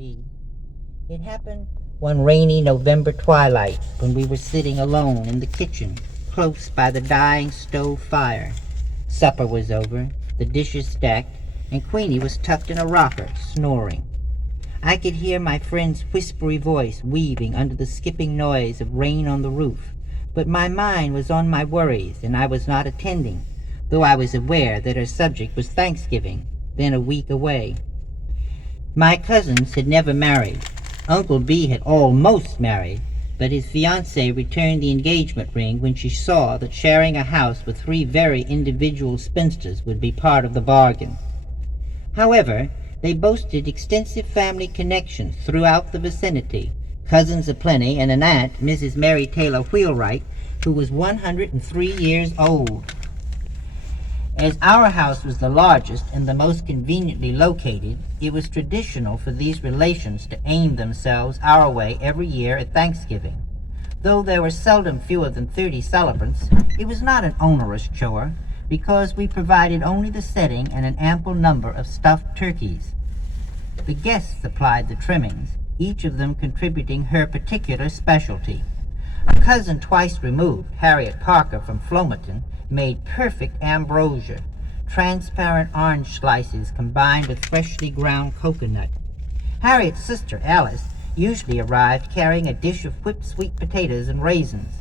B. It happened one rainy November twilight when we were sitting alone in the kitchen, close by the dying stove fire. Supper was over, the dishes stacked, and Queenie was tucked in a rocker, snoring. I could hear my friend's whispery voice weaving under the skipping noise of rain on the roof, but my mind was on my worries, and I was not attending, though I was aware that her subject was Thanksgiving, then a week away. My cousins had never married. Uncle B had almost married, but his fiancée returned the engagement ring when she saw that sharing a house with three very individual spinsters would be part of the bargain. However, they boasted extensive family connections throughout the vicinity, cousins aplenty, and an aunt, Mrs. Mary Taylor Wheelwright, who was 103 years old. As our house was the largest and the most conveniently located, it was traditional for these relations to aim themselves our way every year at Thanksgiving. Though there were seldom fewer than 30 celebrants, it was not an onerous chore, because we provided only the setting and an ample number of stuffed turkeys. The guests supplied the trimmings, each of them contributing her particular specialty. A cousin twice removed, Harriet Parker from Flomaton, made perfect ambrosia, transparent orange slices combined with freshly ground coconut. Harriet's sister, Alice, usually arrived carrying a dish of whipped sweet potatoes and raisins.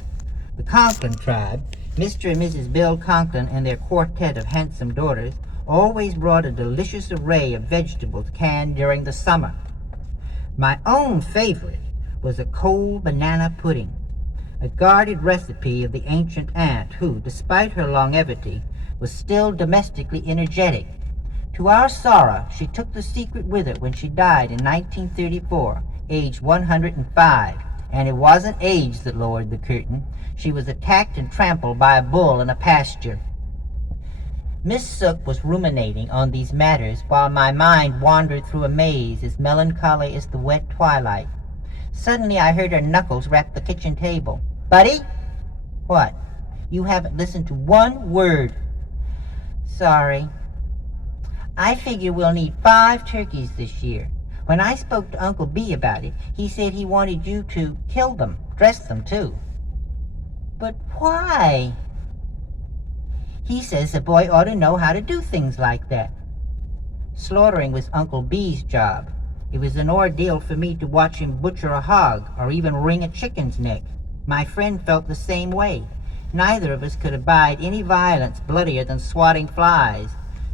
The Conklin tribe, Mr. and Mrs. Bill Conklin and their quartet of handsome daughters, always brought a delicious array of vegetables canned during the summer. My own favorite was a cold banana pudding, a guarded recipe of the ancient aunt who, despite her longevity, was still domestically energetic. To our sorrow, she took the secret with her when she died in 1934, aged 105, and it wasn't age that lowered the curtain. She was attacked and trampled by a bull in a pasture. Miss Sook was ruminating on these matters while my mind wandered through a maze as melancholy as the wet twilight. Suddenly I heard her knuckles rap the kitchen table. "Buddy?" "What?" "You haven't listened to one word." "Sorry." "I figure we'll need 5 turkeys this year. When I spoke to Uncle B about it, he said he wanted you to kill them, dress them too." "But why?" "He says the boy ought to know how to do things like that." Slaughtering was Uncle B's job. It was an ordeal for me to watch him butcher a hog or even wring a chicken's neck. My friend felt the same way. Neither of us could abide any violence bloodier than swatting flies,